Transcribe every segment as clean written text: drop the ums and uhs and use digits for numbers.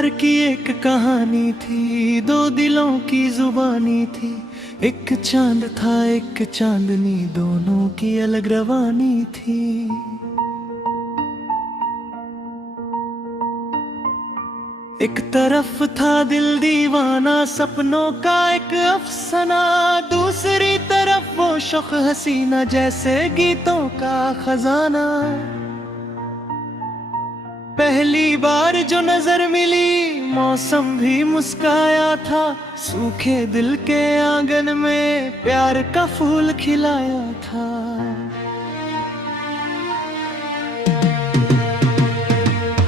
प्यार की एक कहानी थी, दो दिलों की जुबानी थी। एक चांद था एक चांदनी, दोनों की अलग रवानी थी। एक तरफ था दिल दीवाना, सपनों का एक अफसाना। दूसरी तरफ वो शौक हसीना, जैसे गीतों का खजाना। पहली बार जो नजर मिली, मौसम भी मुस्काया था। सूखे दिल के आंगन में प्यार का फूल खिलाया था।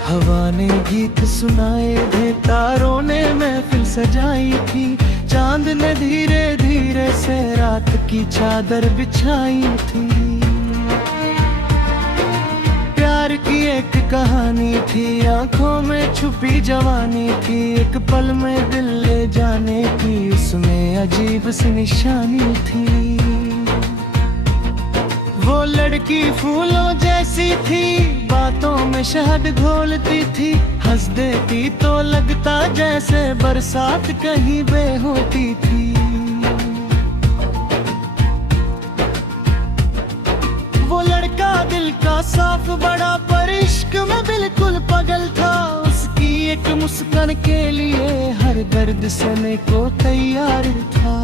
हवा ने गीत सुनाए थे, तारों ने महफिल सजाई थी। चांद ने धीरे धीरे से रात की चादर बिछाई थी। प्यार की एक कहानी थी, आंखों में छुपी जवानी थी। एक पल में दिल ले जाने की उसमें अजीब सी निशानी थी। वो लड़की फूलों जैसी थी, बातों में शहद घोलती थी। हंस देती तो लगता जैसे बरसात कहीं बेहोती थी। वो लड़का दिल का साफ बड़ा, पर इश्क में बिल्कुल पागल था। उसकी एक मुस्कान के लिए हर दर्द सहने को तैयार था।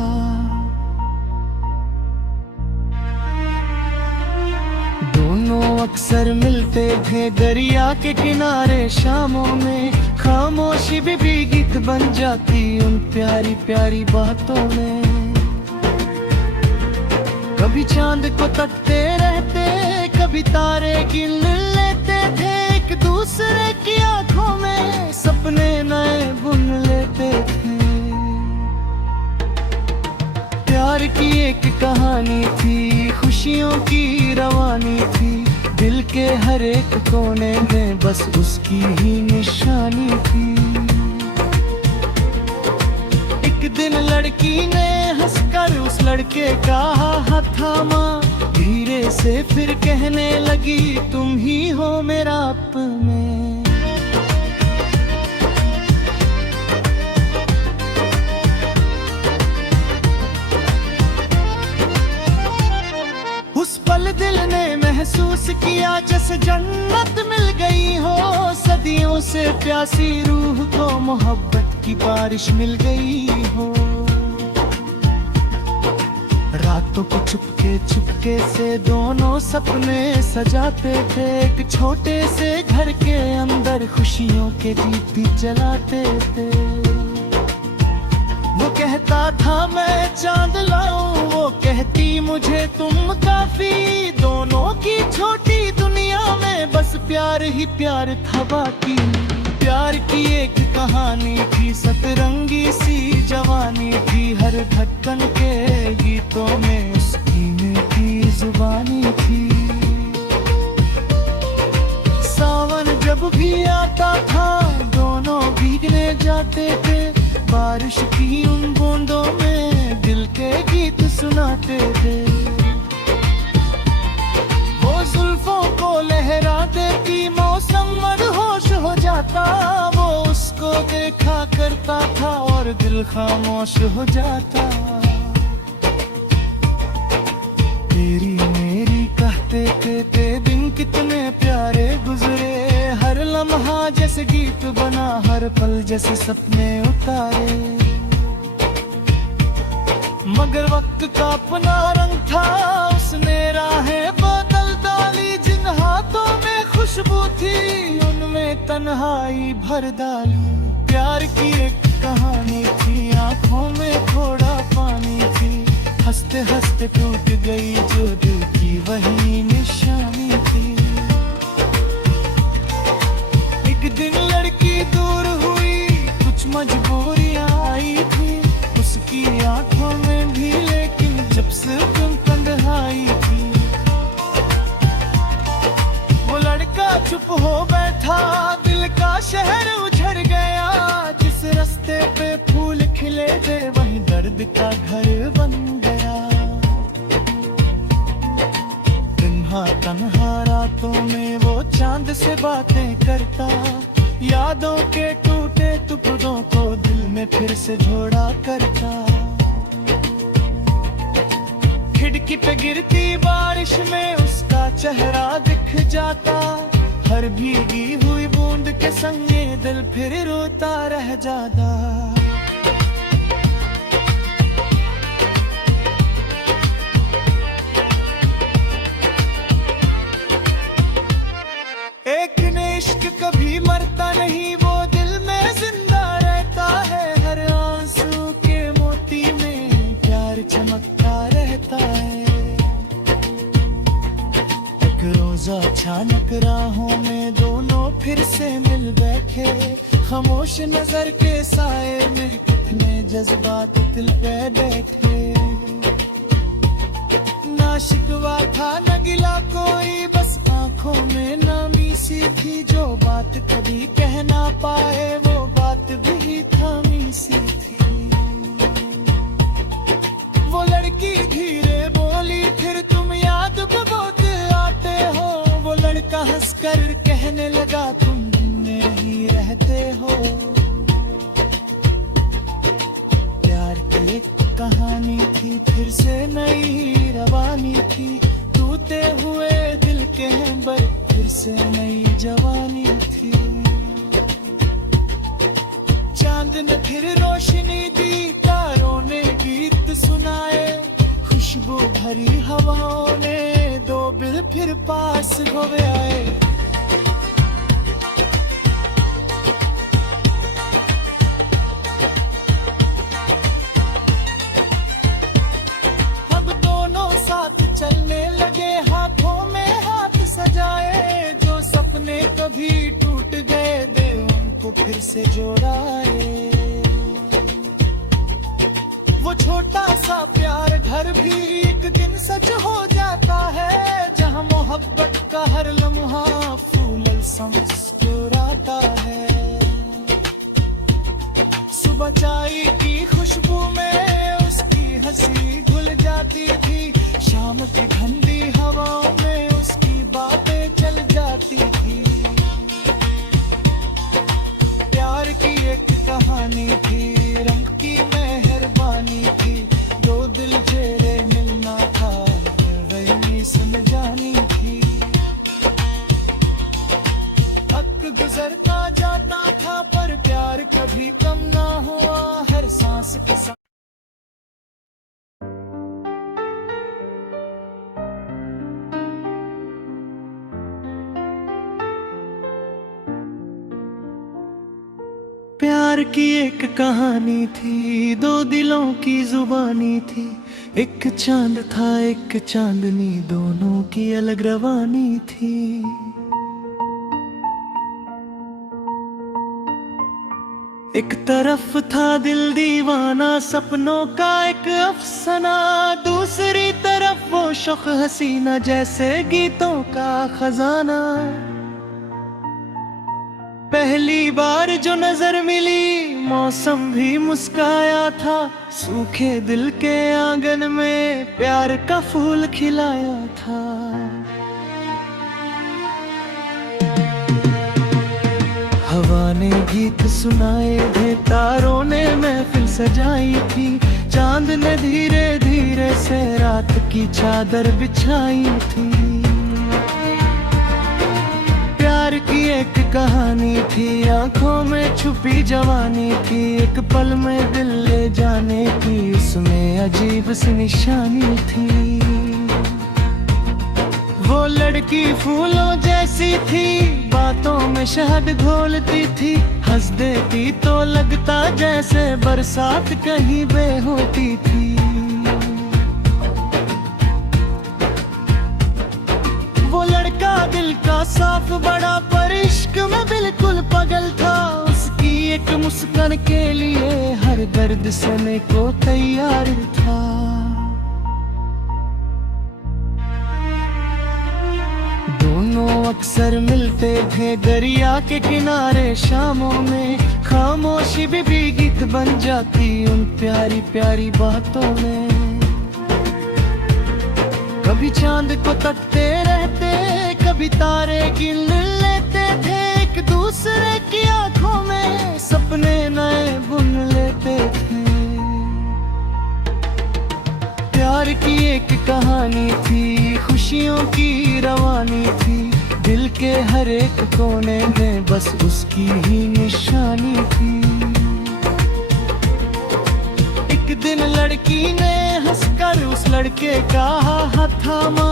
दोनों अक्सर मिलते थे दरिया के किनारे शामों में। खामोशी भी गीत बन जाती उन प्यारी प्यारी बातों में। कभी चांद को तकते रहते, कभी तारे गिन लेते थे। एक दूसरे की आंखों में सपने नए बुन लेते थे। प्यार की एक कहानी थी, खुशियों की रवानी थी। दिल के हर एक कोने में बस उसकी ही निशानी थी। एक दिन लड़की ने हंसकर उस लड़के का हाथ थामा। धीरे से फिर कहने लगी, तुम ही हो मेरा अपना। उस पल दिल ने महसूस किया जैसे जन्नत मिल गई हो। सदियों से प्यासी रूह को मोहब्बत की बारिश मिल गई हो। रातों को चुपके से दोनों सपने सजाते थे। एक छोटे से घर के अंदर खुशियों के दीप भी जलाते थे। वो कहता था मैं चांद लाऊं, वो कहती मुझे तुम काफी। दोनों की छोटी दुनिया में बस प्यार ही प्यार था बाकी। प्यार की एक कहानी थी, सतरंगी सी जवानी थी। हर धड़कन के गीतों में उसकी मीठी जुबानी थी। सावन जब भी आता था, दोनों भीगने जाते थे। बारिश की उन बूंदों में दिल के गीत सुनाते थे। वो जुल्फों को लहरा देती, मौसम मदहोश हो जाता। वो उसको देखा करता था और दिल खामोश हो जाता। तेरी मेरी कहते कहते दिन कितने प्यारे गुजरे। हर लम्हा जैसे गीत बना, हर पल जैसे सपने उतारे। मगर वक्त का अपना रंग था, उसने राहें बदल डाली। जिन हाथों में खुशबू थी, उनमें तन्हाई भर डाली। प्यार की एक कहानी थी, आंखों में थोड़ा पानी थी। हंसते हंसते टूट गई जो दिल की वही निशानी थी। एक दिन लड़की दूर हुई, कुछ मजबूरियां आई थी उसकी आंखों में भी। लेकिन जब से तुम तन्हाई थी, वो लड़का चुप हो बैठा। दिल का शहर उजड़ गया। जिस रास्ते पे फूल खिले थे, वहीं दर्द का घर बन गया। तन्हा तन्हा रातों में वो चांद से बातें करता। यादों के टूटे टुकड़ों को दिल में फिर से जोड़ा करता। खिड़की पे गिरती बारिश में उसका चेहरा दिख जाता। हर भीगी हुई बूंद के संग ये दिल फिर रोता रह जाता। एक ने इश्क कभी मरता नहीं, वो दिल में जिंदा रहता है। हर आंसू के मोती में प्यार चमकता रहता है। एक रोज अचानक राहों में दोनों फिर से मिल बैठे। खामोश नजर के साए में कितने जज्बात दिल पे बैठे। ना शिकवा था न गिला कोई, बस आंखों में नामी सी थी। जो बात कभी कह ना पाए वो बात भी थामी सी थी। वो लड़की धीरे बोली फिर तुम याद बहुत आते हो। वो लड़का हंसकर कहने लगा तुम दिन में ही रहते हो। प्यार की एक कहानी थी फिर से नई रवानी थी। टूटे हुए दिल के अंबर फिर से नई जवानी थी। चांद ने फिर रोशनी दी, तारों ने गीत सुनाए। खुशबू भरी हवाओं ने दो दिल फिर पास हो आए। अब दोनों साथ चलने लगे, हाथों में हाथ सजाए। जो सपने कभी टूट गए दे उनको फिर से जोड़ाए। वो छोटा सा प्यार घर भी एक दिन सच हो जाता है। जहाँ मोहब्बत का हर लम्हा फूल सा मुस्कुराता है। सुबह चाय की खुशबू में उसकी हंसी घुल जाती थी। शाम की ठंडी हवाओं में उसकी बातें चल जाती थी। प्यार की एक कहानी थी, रंग की मेहरबानी थी। दो दिल जेरे मिलना था, वही सुन जानी थी। वक्त गुजरता जाता था पर प्यार कभी कम ना हुआ। हर सांस के साथ प्यार की एक कहानी थी, दो दिलों की जुबानी थी। एक चांद था एक चांदनी, दोनों की अलग रवानी थी। एक तरफ था दिल दीवाना, सपनों का एक अफसाना। दूसरी तरफ वो शौक हसीना, जैसे गीतों का खजाना। पहली बार जो नजर मिली मौसम भी मुस्काया था। सूखे दिल के आंगन में प्यार का फूल खिलाया था। हवा ने गीत सुनाए थे, तारों ने महफिल सजाई थी। चांद ने धीरे धीरे से रात की चादर बिछाई थी। प्यार की एक कहानी थी, आंखों में छुपी जवानी थी। एक पल में दिल ले जाने की उसमें अजीब सी निशानी थी। वो लड़की फूलों जैसी थी, बातों में शहद घोलती थी। हंस देती तो लगता जैसे बरसात कहीं बेहोती थी। वो लड़का दिल का साफ बड़ा पर इश्क में बिल्कुल पागल था। उसकी एक मुस्कान के लिए हर दर्द सहने को तैयार था। दोनों अक्सर मिलते थे दरिया के किनारे शामों में। खामोशी भी गीत बन जाती उन प्यारी प्यारी बातों में। कभी चांद को तकते रहते, कभी तारे गिन लेते थे। एक दूसरे की आंखों में सपने नए बुन लेते थे। प्यार की एक कहानी थी, खुशियों की रवानी थी, दिल के हर एक कोने में बस उसकी ही निशानी थी। एक दिन लड़की ने हंसकर उस लड़के का हाथ थामा,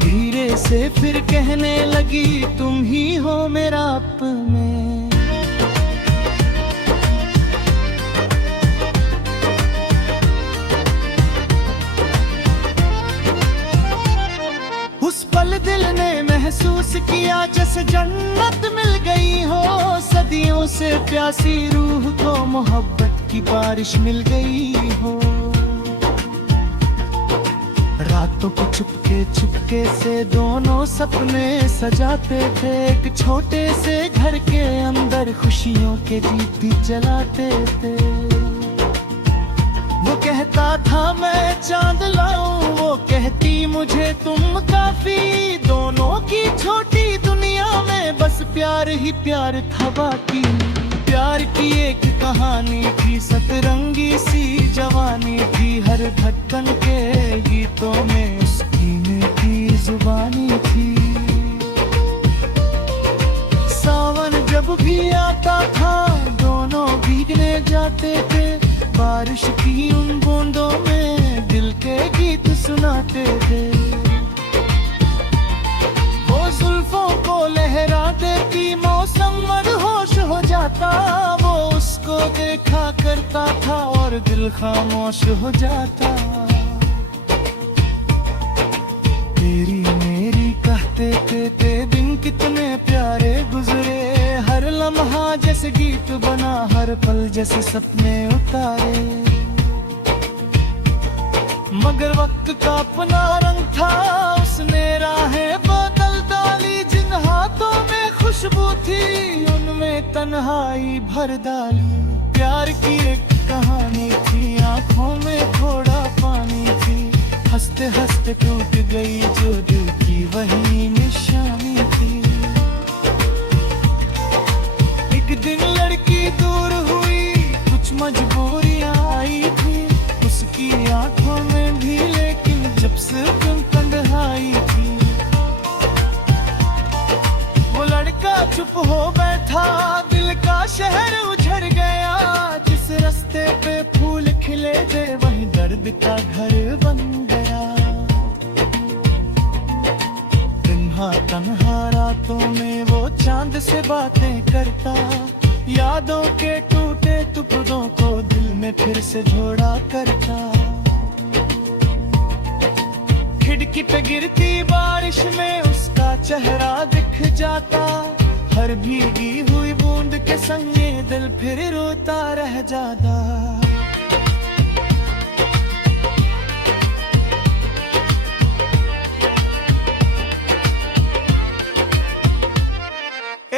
धीरे से फिर कहने लगी तुम ही हो मेरा अपना। उस पल दिल ने महसूस किया जैसे जन्नत मिल गई हो, सदियों से प्यासी रूह को मोहब्बत की बारिश मिल गई हो। रातों को चुपके से दोनों सपने सजाते थे, एक छोटे से घर के अंदर खुशियों के दीप भी जलाते थे। वो कहता था मैं चांद लाऊं, वो कहती मुझे तुम काफी, दोनों की छोटी दुनिया में बस प्यार ही प्यार था बाकी। प्यार की एक कहानी थी, सतरंगी सी जवानी थी, हर धड़कन के गीतों में उसकी मीठी जुबानी थी। सावन जब भी आता था दोनों भीगने जाते थे, बारिश की उन बूंदों में दिल के गीत सुनाते थे। वो जुल्फों को लहरा देती, मौसम मदहोश हो जाता, वो उसको देखा करता था और दिल खामोश हो जाता। तेरी मेरी कहते थे दिन कितने प्यारे गुजरे, हर लम्हा जैसे गीत बना, हर पल जैसे सपने उतारे। मगर वक्त का अपना रंग था, उसने राहें बदल डाली, जिन हाथों में खुशबू थी उनमें तन्हाई भर डाली। प्यार की एक कहानी थी, आंखों में थोड़ा पानी थी, हंसते हंसते टूट गई जो दिल की वही निशानी थी। एक दिन लड़की दूर हुई, कुछ मजबूरियां आई थी, उसकी आंखों में भी लेकिन जब से तुम तन्हाई थी। वो लड़का चुप हो बैठा, दिल का शहर उजड़ गया, जिस रास्ते पे फूल खिले थे वही दर्द का घर बन गया। तन्हा तन्हा रातों में वो चांद से बातें करता, यादों के टूटे टुकड़ों को दिल में फिर से जोड़ा करता। खिड़की पे गिरती बारिश में उसका चेहरा दिख जाता, हर भीगी हुई बूंद के संग ये दिल फिर रोता रह जाता।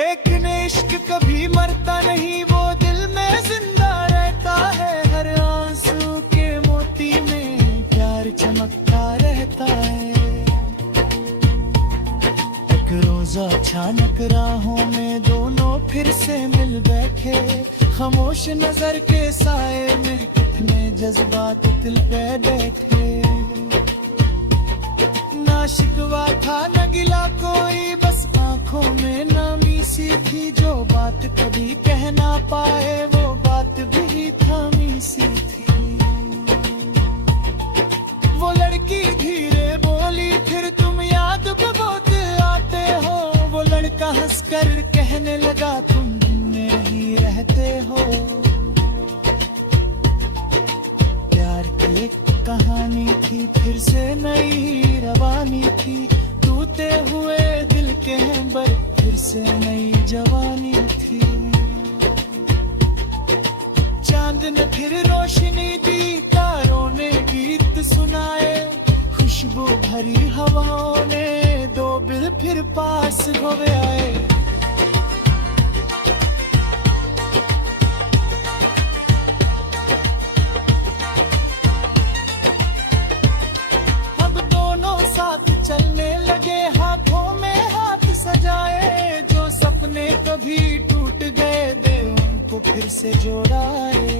एक ने इश्क कभी मरता नहीं, वो दिल में जिंदा रहता है, हर आंसू के मोती में प्यार चमकता रहता है। एक रोज अचानक राहों में दोनों फिर से मिल बैठे, खामोश नजर के साए में कितने जज्बात दिल पे बैठे। ना शिकवा था न गिला कोई, बस आंखों में नामी सी थी, जो बात कभी कह ना पाए वो बात भी थामी सी थी। वो लड़की धीरे बोली फिर तुम याद बहुत आते हो, वो लड़का हंसकर कहने लगा तुम दिन में ही रहते हो। प्यार की एक कहानी थी, फिर से नई रवानी थी, टूटे हुए दिल के अंबर फिर से नई जवानी थी। चांद ने फिर रोशनी दी, तारों ने गीत सुनाए, खुशबू भरी हवाओं ने दो दिल फिर पास हो आए। अब दोनों साथ चलने लगे, हाथों में हाथ सजाए, जो सपने कभी से जोड़ाए।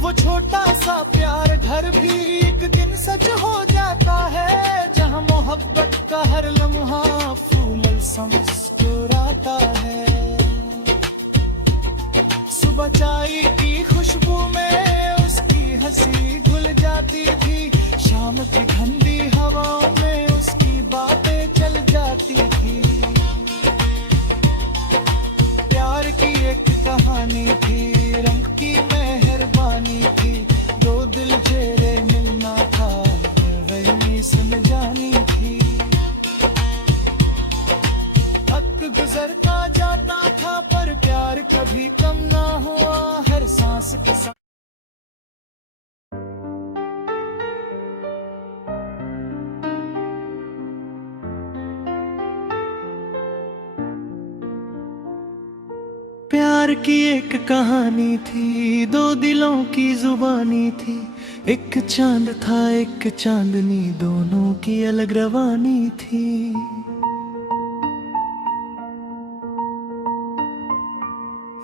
वो छोटा सा प्यार घर भी एक दिन सच हो जाता है, जहाँ मोहब्बत का हर लम्हा फूल सा मुस्कुराता है। सुबह चाय की खुशबू में उसकी हंसी घुल जाती थी, शाम की ठंडी हवाओं में उसकी बातें चल जाती थी। प्यार की एक कहानी थी, रंग की मेहरबानी थी, दो दिल जेरे मिलना था, वही सुन जानी थी। वक्त गुजरता जाता था पर प्यार कभी कम ना हुआ, हर सांस के साथ। प्यार की एक कहानी थी, दो दिलों की जुबानी थी, एक चांद था एक चांदनी, दोनों की अलग रवानी थी।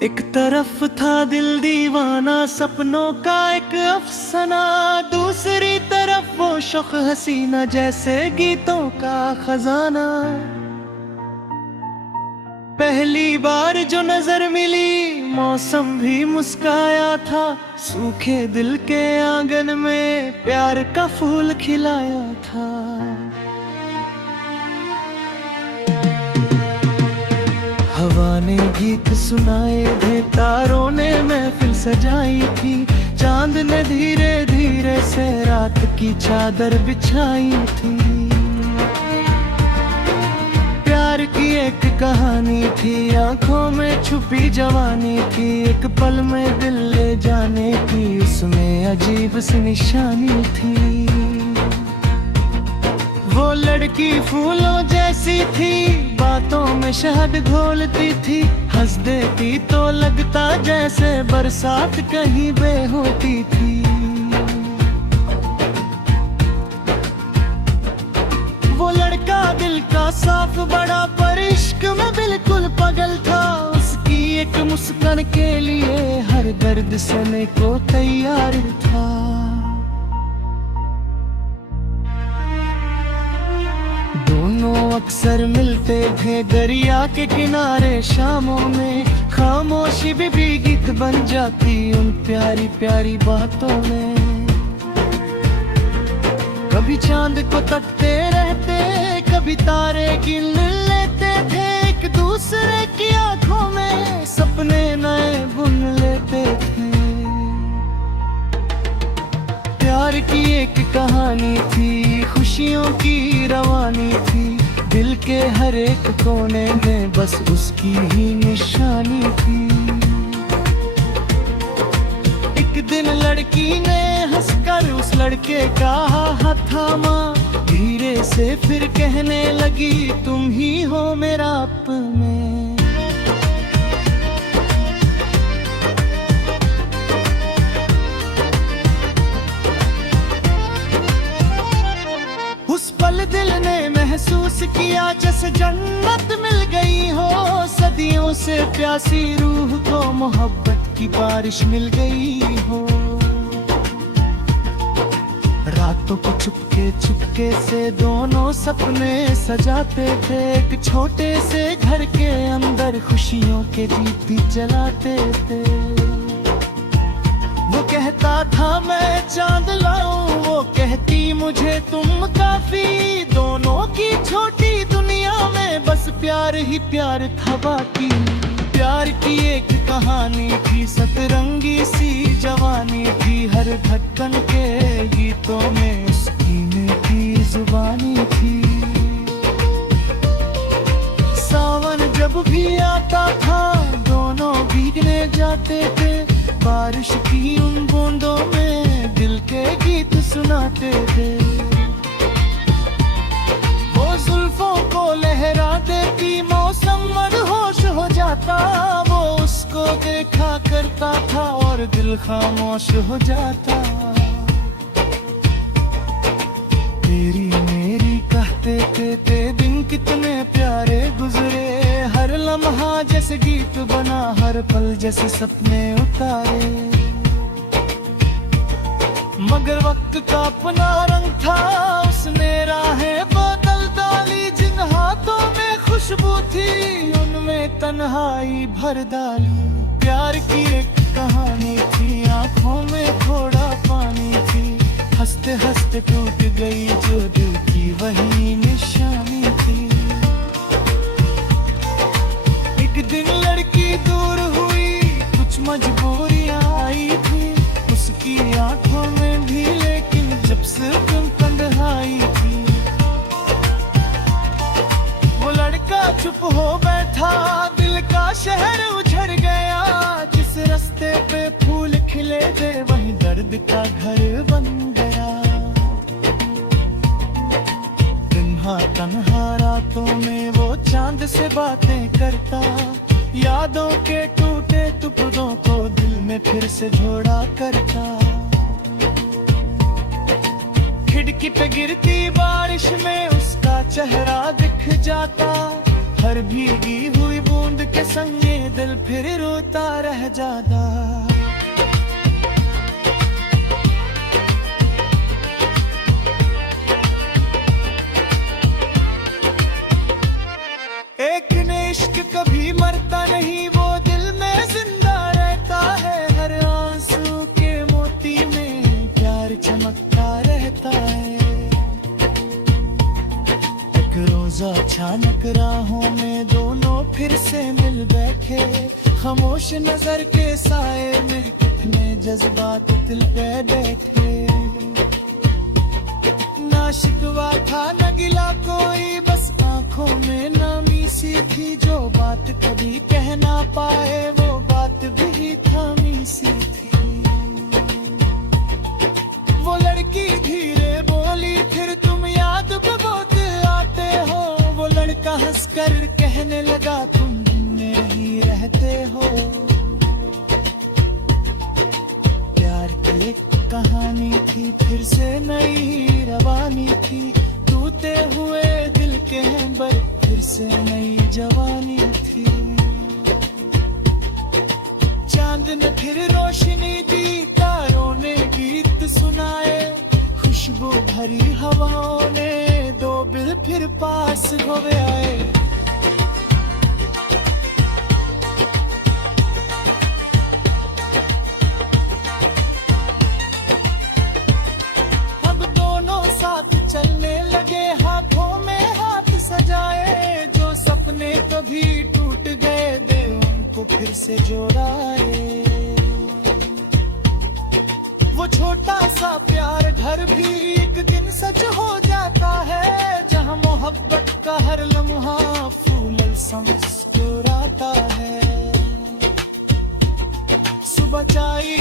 एक तरफ था दिल दीवाना, सपनों का एक अफसाना, दूसरी तरफ वो शौक हसीना, जैसे गीतों का खजाना। पहली बार जो नजर मिली मौसम भी मुस्काया था, सूखे दिल के आंगन में प्यार का फूल खिलाया था। हवा ने गीत सुनाए थे, तारों ने महफिल सजाई थी, चांद ने धीरे धीरे से रात की चादर बिछाई थी। प्यार की एक कहानी थी, आंखों में छुपी जवानी थी, एक पल में दिल ले जाने की उसमें अजीब सी निशानी थी। वो लड़की फूलों जैसी थी, बातों में शहद घोलती थी, हंस देती तो लगता जैसे बरसात कहीं बे होती थी। वो लड़का दिल का साफ बड़ा पर इश्क में बिल्कुल पागल था, उसकी एक मुस्कान के लिए हर दर्द सहने को तैयार था। दोनों अक्सर मिलते थे दरिया के किनारे शामों में, खामोशी भी गीत बन जाती उन प्यारी प्यारी बातों में। कभी चांद को तकते रहते, कभी तारे गिन लेते थे, एक दूसरे की आंखों में सपने नए बुन लेते थे। प्यार की एक कहानी थी, खुशियों की रवानी थी, दिल के हर एक कोने में बस उसकी ही निशानी थी। एक दिन लड़की ने हंसकर उस लड़के का हाथ थामा, धीरे से फिर कहने लगी तुम ही हो मेरा अपना। उस पल दिल ने महसूस किया जैसे जन्नत मिल गई हो, सदियों से प्यासी रूह को मोहब्बत की बारिश मिल गई हो। रातों को चुपके से दोनों सपने सजाते थे, एक छोटे से घर के अंदर खुशियों के दीप भी जलाते थे। वो कहता था मैं चांद लाऊं, वो कहती मुझे तुम काफी, दोनों की छोटी दुनिया में बस प्यार ही प्यार था बाकी। प्यार की एक कहानी थी, सतरंगी सी जवानी थी, हर धड़कन के गीतों में उसकी मीठी जुबानी थी। सावन जब भी आता था दोनों भीगने जाते थे, बारिश की उन बूंदों में दिल के गीत सुनाते थे। वो जुल्फों को लहरा देती, मौसम मदहोश हो जाता, वो उसको देखा करता था और दिल खामोश हो जाता। तेरी मेरी कहते ते दिन कितने प्यारे गुजरे, हर लम्हा जैसे गीत बना, हर पल जैसे सपने उतारे। मगर वक्त का अपना रंग था, उसने राहें बदल डाली। जिन हाथों में खुशबू थी, उनमें तन्हाई भर डाली। प्यार की एक कहानी थी, आंखों में थोड़ा पानी थी। हंसते हंसते टूट गई जो दिल की वही निशानी थी। एक दिन लड़की दूर हुई, कुछ मजबूरियां आई थी उसकी आंखों में भी, लेकिन जब से तुम तन्हाई थी। वो लड़का चुप हो बैठा, दिल का शहर उजड़ गया। जिस रास्ते पे फूल खिले थे, वहीं दर्द का घर बन गया। तन्हा रातों में वो चांद से बातें करता, यादों के टूटे टुकड़ों को दिल में फिर से जोड़ा करता। खिड़की पे गिरती बारिश में उसका चेहरा दिख जाता, हर भीगी हुई बूंद के संग ये दिल फिर रोता रह जाता। एक ने इश्क कभी मरता नहीं, वो दिल में जिंदा रहता है। हर आंसू के मोती में प्यार चमकता रहता है। एक रोज अचानक राहों में दोनों फिर से मिल बैठे, खामोश नजर के साए में कितने जज्बात दिल पे बैठे। ना शिकवा था न गिला कोई, बस आंखों में नामी सी थी। जो बात कभी कह ना पाए, वो बात भी थामी सी थी। वो लड़की धीरे बोली, फिर तुम याद में बहुत आते हो। वो लड़का हंसकर कहने लगा, तुम में ही रहते हो। प्यार की एक कहानी थी, फिर से नई रवानी थी। टूटे हुए दिल के अंबर फिर से नई जवानी थी। चांद ने फिर रोशनी दी, तारों ने गीत सुनाए। खुशबू भरी हवाओं ने दो दिल फिर पास हो आए। चलने लगे हाथों में हाथ सजाए, जो सपने कभी टूट गए दे उनको फिर से जोड़ाए। वो छोटा सा प्यार घर भी एक दिन सच हो जाता है, जहां मोहब्बत का हर लम्हा फूल सा मुस्कुराता है। सुबह चाय